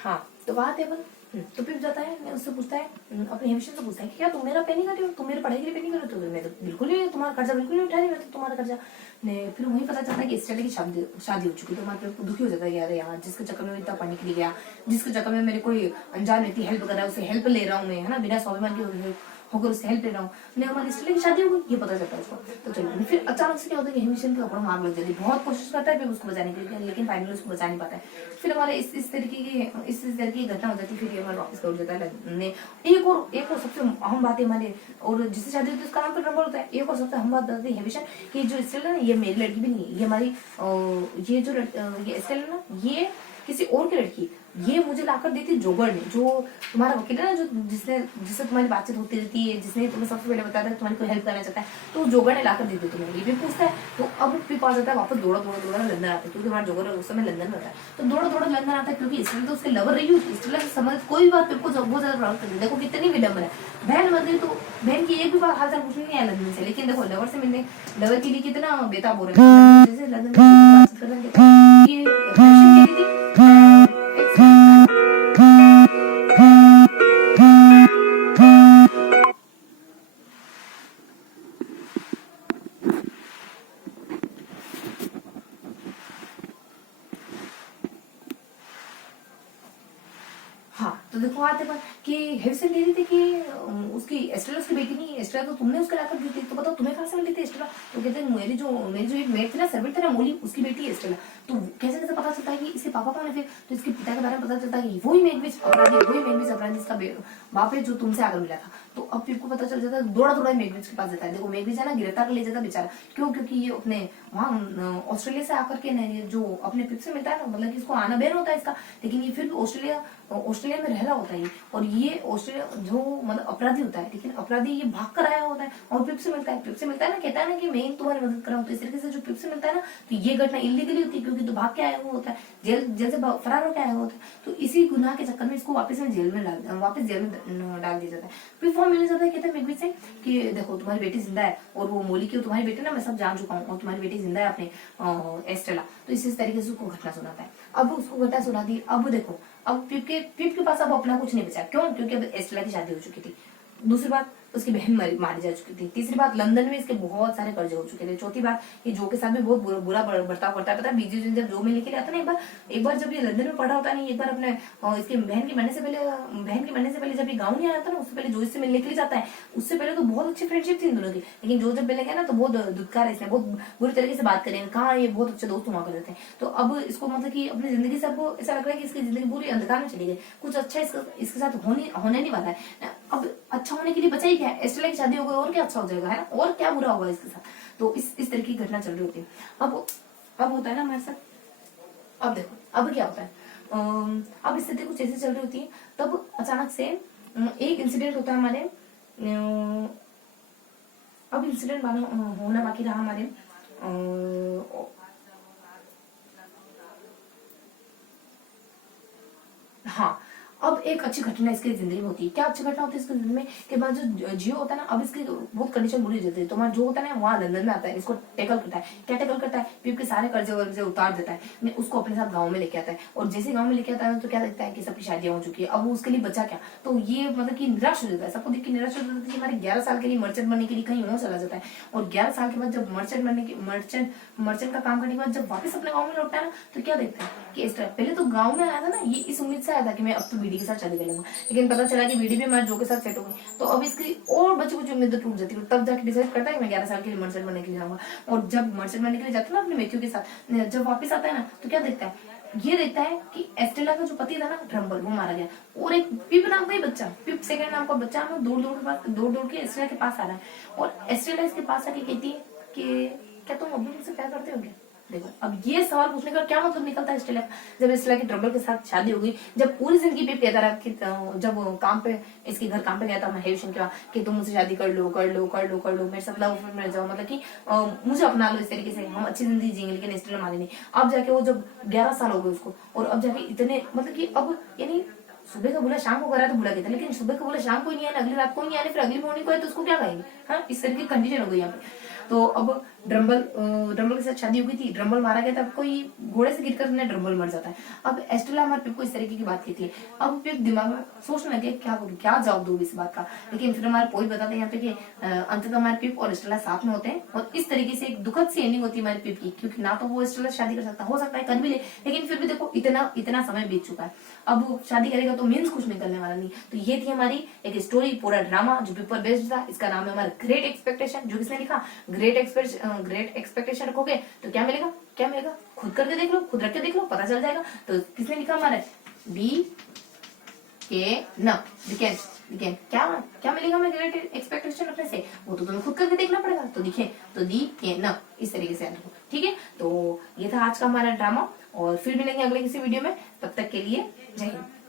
हाँ तो बात है अपन। तो पिप जाता है, मैं उससे पूछता है, अपने हेमिशन से पूछता है कि क्या तुम मेरा पे नहीं कर रही हो, तुम मेरे पढ़ाई के लिए पे नहीं कर रहे हो? तो मैं तो बिल्कुल ही तुम्हारा खर्चा बिल्कुल नहीं उठा रही, मैं तो तुम्हारा खर्चा ने। फिर वही पता चलता है कि स्टेला की शादी हो चुकी है। तो हमारे पे दुखी हो जाता है कि अरे यार, जिसके चक्कर में इतना पढ़ने के लिए गया, जिसके चक्कर में मेरे कोई अनजान व्यक्ति हेल्प कर रहा है, उसे हेल्प ले रहा हूँ मैं, है ना, बिना स्वाभिमान के होकर उससे हेल्प ले रहा हूँ, मैं हमारी स्टेला की शादी हो गई, ये पता चलता है उसको। तो चलो फिर अचानक से क्या होता है कि हेमिशन के ऊपर मार लग जाती है, बहुत कोशिश करता है फिर उसको बचाने के लिए, लेकिन फाइनली उसको बचा नहीं पाता है। फिर हमारे इस तरीके की घटना हो जाती है। फिर ये हमारे वापस लौट जाता है ने। एक और सबसे अहम बात है हमारे, और जिससे शादी होती है उसका नाम तो रंबल होता है। एक और सबसे अहम बात बताती है हेमिशन कि जो स्टेला है ना, ये मेरी लड़की भी नहीं है, ये हमारी ये स्टेला है ना, ये किसी और की लड़की, ये मुझे लाकर देती जोगड़ ने, जो तुम्हारा वकील है ना, जो जिससे तुम्हारी बातचीत होती रहती है, जिसने तुम्हें सबसे पहले बताया था तुम्हारी कोई हेल्प करना चाहता है, तो जोगड़ ने लाकर देती तुम्हें। ये भी पूछता है। तो अब पिप आ जाता है वापस, दौड़ा लंदन आता है, क्योंकि हमारा जोगड़ उस समय लंदन में होता है। तो दौड़ा लंदन आता है, क्योंकि स्टेला तो उसके लवर रही हूँ, स्टेला से समझ कोई भी बात पिप को बहुत ज्यादा प्रभावित करती है। देखो कितनी विडम्बना है, बहन बन गई तो बहन की एक भी बार हाल चाल पूछने नहीं आया लंदन से, लेकिन देखो लवर से मिलने, लवर के लिए कितना बेताब हो रहा है। जैसे लंदन हाँ तो देखो आते पर कि हेविसन कह रही थी कि उसकी एस्ट्रेला उसकी बेटी नहीं है, एस्ट्रेला तो तुमने उसके लाकर दी थी, तो बताओ तुम्हें कहाँ से मिली थी एस्ट्रेला? तो कहते हैं मेरी जो एक मेड थी ना, सर्वेंट थी ना, मोली, उसकी बेटी है एस्ट्रेला। तो कैसे पता चलता है कि इसके पापा कौन है? फिर तो इसके पिता के बारे में पता चलता है कि वही मेघविज अपराधी इसका बाप है, जो तुमसे आकर मिला था। तो अब पिप को पता चल जाता है, दौड़ा मेघविज के पास जाता है। देखो मेघविज है ना, गिरफ्तार कर ले जाता बेचारा। क्यों? क्योंकि ये अपने वहाँ ऑस्ट्रेलिया से आकर के जो अपने पिप से मिलता है ना, मतलब कि इसको आना बैन होता है इसका, लेकिन ये फिर भी ऑस्ट्रेलिया में रह रहा होता है। और ये ऑस्ट्रेलिया जो मतलब अपराधी होता है, लेकिन अपराधी ये भाग कर आया होता है और पिप से मिलता है ना, कहता है ना कि मैं तुम्हारी मदद कर रहा हूँ। तो इस तरीके से जो पिप से मिलता है ना, तो ये घटना इलीगली होती है, क्योंकि तो भाग के आया हुआ होता है, जेल से फरार होकर आया हुआ होता है। तो इसी गुनाह के चक्कर में इसको वापस जेल में डाल दिया जाता है। फिर फॉर्म मिल जाता है, कहते हैं मेघविज से कि देखो तुम्हारी बेटी जिंदा है, और वो मोली की तुम्हारी बेटी ना, मैं सब जान चुका हूँ, और तुम्हारी बेटी जिंदा है अपने एस्टेला। तो इसी तरीके से उसको घटना सुनाता है। अब उसको घटना सुना दी। अब देखो, अब पिप के पास अब अपना कुछ नहीं बचा। क्यों? क्योंकि अब एस्टेला की शादी हो चुकी थी। दूसरी बात, उसकी बहन मारी जा चुकी थी। तीसरी बात, लंदन में इसके बहुत सारे कर्जे हो चुके थे। चौथी बात, ये जो के साथ भी बहुत बुरा बर्ताव करता है। पता है बीजी जब जो में लेके आता ना, एक बार जब ये लंदन में पढ़ा होता नहीं, एक बार अपने इसके बहन के मरने से पहले जब ये गाँव नहीं आया था ना, उससे पहले जो इससे मिलने के लिए जाता है, उससे पहले तो बहुत अच्छी फ्रेंडशिप थी इन दोनों की। लेकिन जो जब मिले गए ना, तो बहुत दुत्कार है, इसने बहुत बुरी तरीके से बात करें, कहा ये बहुत अच्छे दोस्त हुआ करते थे। तो अब इसको मतलब कि अपनी जिंदगी से अब ऐसा लग रहा है कि इसकी जिंदगी पूरी अंधकार में चली गई, कुछ अच्छा इसके साथ होने नहीं वाला है। अब अच्छा होने के लिए बचा ही क्या है? एस्टेला की शादी हो गई, और क्या अच्छा हो जाएगा, है ना? और क्या बुरा होगा इसके साथ? तो इस तरह की घटना चल रही होती है। अब होता है ना हमारे साथ। अब देखो अब क्या होता है, अब स्थिति कुछ ऐसी चल रही होती है। तब अचानक से एक इंसिडेंट होता है हमारे। अब इंसिडेंट होना बाकी रहा हमारे। हाँ, अब एक अच्छी घटना इसकी जिंदगी में होती है। क्या अच्छी घटना होती है इसकी जिंदगी में? कि बाद जो जियो होता है ना, अब इसकी बहुत कंडीशन बुरी हो जाती है। तो जो होता है ना, वहाँ लंदन में आता है, इसको टैकल करता है। क्या टैकल करता है? पिप के सारे कर्जे वर्जे उतार देता है, उसको अपने साथ गाँव में लेके आता है। और जैसे गाँव में लेके आता है, तो क्या देखता है कि सबकी शादियां हो चुकी है। अब वो उसके लिए बचा क्या? तो ये मतलब कि निराश हो जाता है, सबको देख के निराश हो जाता है। हमारे 11 साल के लिए मर्चेंट बनने के लिए कहीं और चला जाता है, और 11 साल के बाद जब मर्चेंट का काम करने के बाद जब वापस अपने गाँव में लौटता है ना, तो क्या देखता है कि पहले तो गाँव में आया था ना, ये इस उम्मीद से आया था कि मैं अब तो बीडी के साथ शादी कर लूंगा, लेकिन पता चला कि बीडी भी हमारे जो के साथ सेट हो गई। तो अब इसकी और बची कुछ उम्मीद टूट जाती है। तब जाके डिसाइड करता है कि मैं 11 साल के लिए मर्चेंट बनने के लिए जाऊंगा। और जब मर्चेंट बनने के लिए जाता है ना अपने मैथ्यू के साथ, जब वापस आता है ना, तो क्या देखता है? ये देखता है कि एस्टेला का जो पति था ना, रंबल, वो मारा गया। और एक पिप नाम का ही बच्चा, पिप सेकंड नाम का बच्चा, हम दौड़ के एस्टेला के पास आ रहा है। और एस्टेला इसके पास आके कहती है कि क्या तुम अभी मुझसे प्यार करते हो क्या? देखो अब ये सवाल पूछने का क्या मतलब निकलता है एस्टेला का? जब एस्टेला की ट्रबल के साथ शादी हो गई, जब पूरी जिंदगी पे कहता रहा कि जब काम पे इसके घर काम पे गया था हेविशन के वहाँ, कि तुम मुझसे शादी कर लो मेरे साथ लव में रह जाओ, मतलब कि मुझे अपना लो, इस तरीके से हम अच्छी जिंदगी जिएंगे। लेकिन एस्टेला मानी नहीं। अब जाके वो जब 11 साल हो गए उसको, और अब जाके इतने मतलब कि अब यानी सुबह का बोला शाम को करा तो बुला कहता, लेकिन सुबह का बोला शाम को नहीं आने, अगली रात को नहीं आने, फिर अगली मॉर्निंग को आए तो उसको क्या कहेंगे? हाँ, इस तरह की कंडीशन हो गई यहाँ पे। तो अब ड्रम्बल के साथ शादी हो गई थी, ड्रम्बल मारा गया था, कोई घोड़े से गिरकर ड्रम्बल मर जाता है। अब एस्टेला हमारे पिप को इस तरीके की बात कहती है। अब पिप दिमाग में सोचने लगे क्या करूं, क्या जवाब दूं इस बात का। लेकिन फिर हमारे पोइट बताते हैं यहाँ पे कि अंततः हमारे पिप और एस्टेला साथ में होते हैं और इस तरीके से एक दुखद सी एंडिंग होती है हमारे पिप की, क्योंकि ना तो वो एस्टेला शादी कर सकता, हो सकता है कर भी ले, लेकिन फिर भी देखो इतना समय बीत चुका है, अब वो शादी करेगा तो मीन्स कुछ निकलने वाला नहीं। तो ये थी हमारी एक स्टोरी, पूरा ड्रामा जो पेपर बेस्ड था। इसका नाम है हमारा ग्रेट एक्सपेक्टेशन। जो किसने लिखा, ग्रेट एक्सपेक्टेशन रखोगे तो क्या मिलेगा, क्या मिलेगा, खुद करके देख लो, खुद रख के देख लो, पता चल जाएगा। तो किसने लिखा हमारा डी के न दिकेन क्या क्या मिलेगा हमें ग्रेट एक्सपेक्टेशन रखने से, वो तो तुम्हें खुद करके देखना पड़ेगा। तो दिखे तो दी के न इस तरीके से रखो, ठीक है। तो ये था आज का हमारा ड्रामा और फिर मिलेंगे अगले किसी वीडियो में, तब तक के लिए जय हिंद।